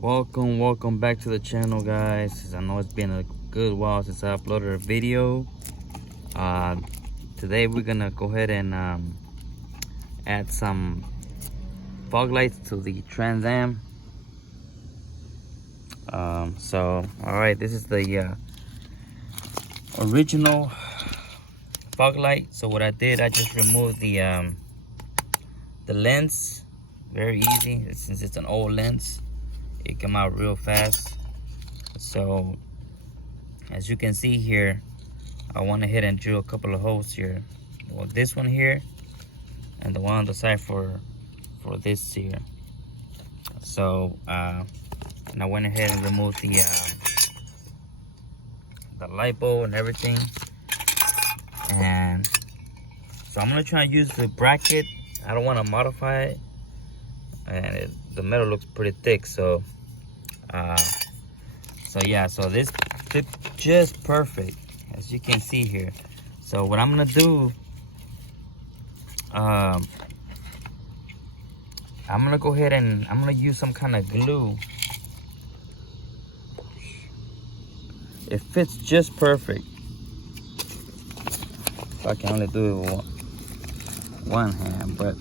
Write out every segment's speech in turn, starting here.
Welcome back to the channel, guys. I know it's been a good while since I uploaded a video. Today we're gonna go ahead and add some fog lights to the Trans Am. Alright, this is the original fog light. So what I did, I just removed the lens. Very easy, since it's an old lens. It came out real fast. So as you can see here, I went ahead and drew a couple of holes here. Well, this one here and the one on the side for this here. So and I went ahead and removed the light bulb and everything. And so I'm gonna try and use the bracket. I don't want to modify it, and the metal looks pretty thick. So so this fit just perfect, as you can see here. So what I'm gonna do, I'm gonna go ahead and I'm gonna use some kind of glue. It fits just perfect. I can only do it with one hand, but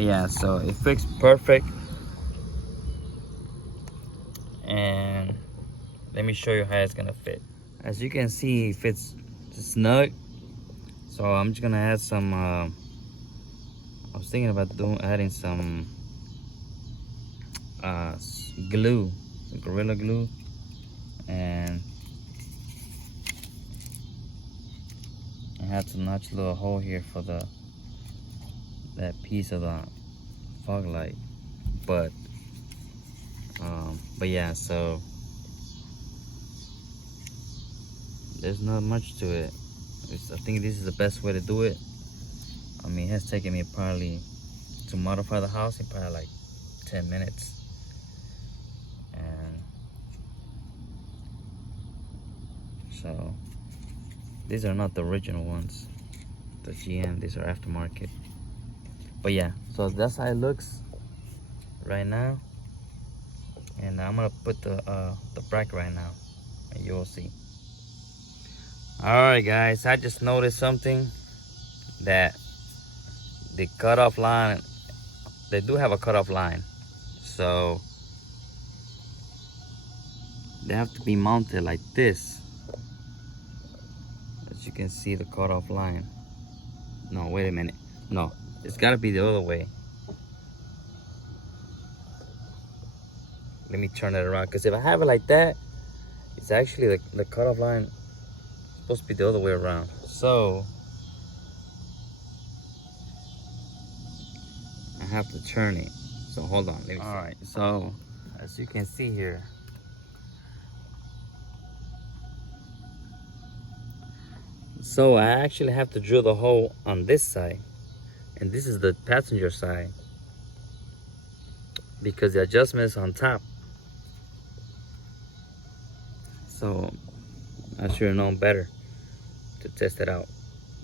yeah, so it fits perfect. And let me show you how it's gonna fit. As you can see, it fits snug. So I'm just gonna add some I was thinking about adding some glue, some Gorilla Glue, and I had to notch a little hole here for that piece of the fog light. But yeah, so there's not much to it. I think this is the best way to do it. I mean, it has taken me probably, to modify the house, in probably like 10 minutes. And so these are not the original ones, the GM, these are aftermarket. But yeah, so that's how it looks right now. And I'm gonna put the bracket right now, and you'll see. Alright guys, I just noticed something, that the cutoff line, they do have a cutoff line, so they have to be mounted like this. As you can see, the cutoff line. No, wait a minute. No, it's gotta be the other way. Let me turn it around, because if I have it like that, it's actually the cutoff line is supposed to be the other way around. So I have to turn it. So hold on. All right. So as you can see here, so I actually have to drill the hole on this side, and this is the passenger side, because the adjustment is on top. So I should have known better to test it out.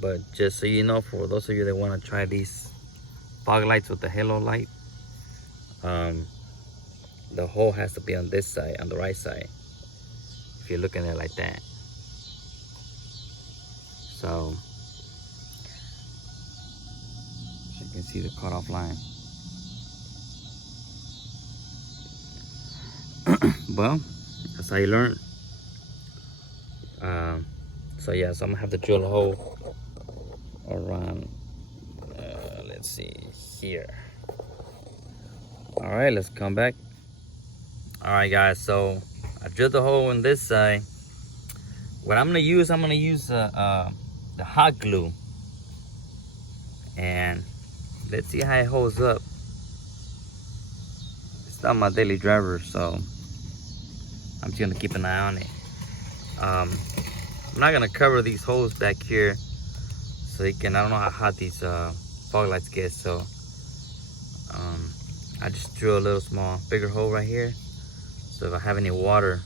But just so you know, for those of you that want to try these fog lights with the halo light, the hole has to be on this side, on the right side, if you're looking at it like that. So you can see the cutoff line. Well, that's how you learn. So yeah, so I'm gonna have to drill a hole around, let's see here. All right, let's come back. All right guys, so I drilled the hole on this side. What I'm gonna use the hot glue, and let's see how it holds up. It's not my daily driver, so I'm just gonna keep an eye on it. I'm not gonna cover these holes back here, so I don't know how hot these fog lights get. So I just drill a little bigger hole right here, so if I have any water,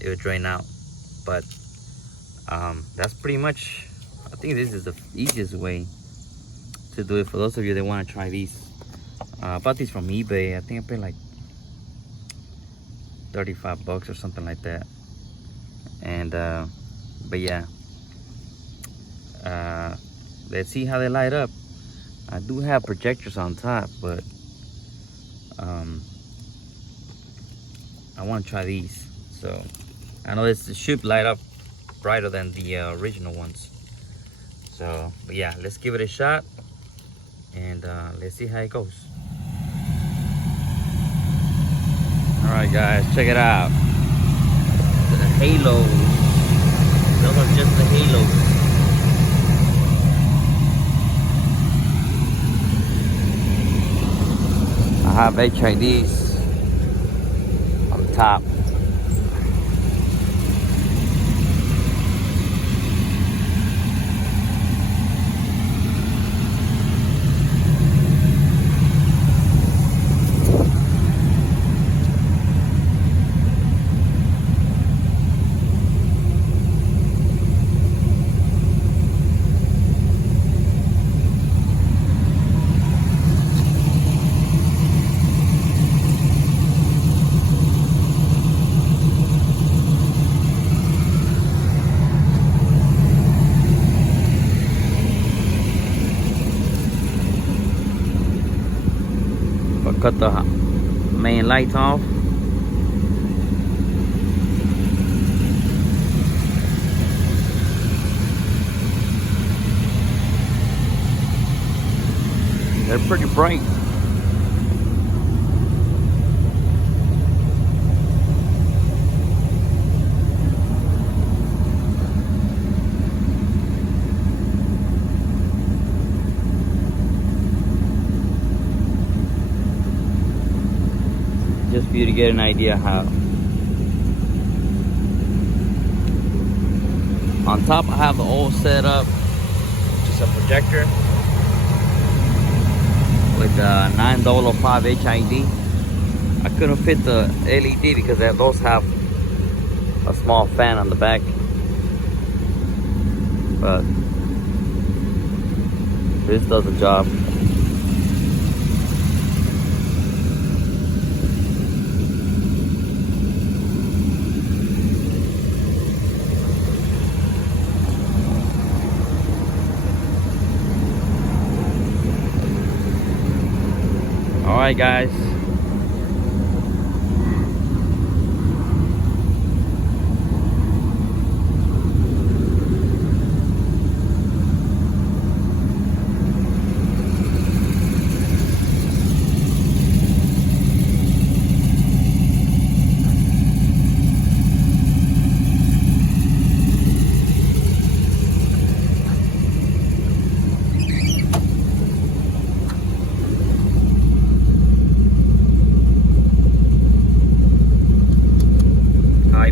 it will drain out. But that's pretty much, I think this is the easiest way to do it for those of you that want to try these. I bought these from eBay. I think I paid like 35 bucks or something like that. And but yeah, let's see how they light up. I do have projectors on top, but I want to try these. So I know this should light up brighter than the original ones. So but yeah, let's give it a shot, and let's see how it goes. All right guys, check it out. The halos, those are just the halos. I have HIDs on top. But cut the main lights off. They're pretty bright. Just for you to get an idea how. On top I have the old setup, just a projector with a 9005 HID. I couldn't fit the LED because those have a small fan on the back, but this does the job. All right, guys.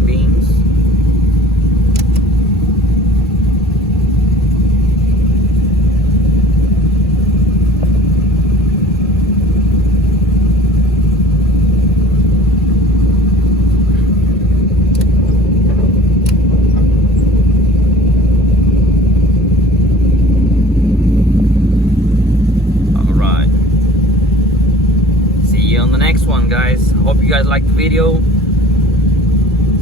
Beams. All right. See you on the next one, guys. Hope you guys liked the video.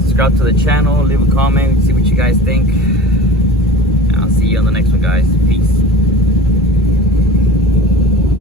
Subscribe to the channel, leave a comment, see what you guys think. And I'll see you on the next one, guys. Peace.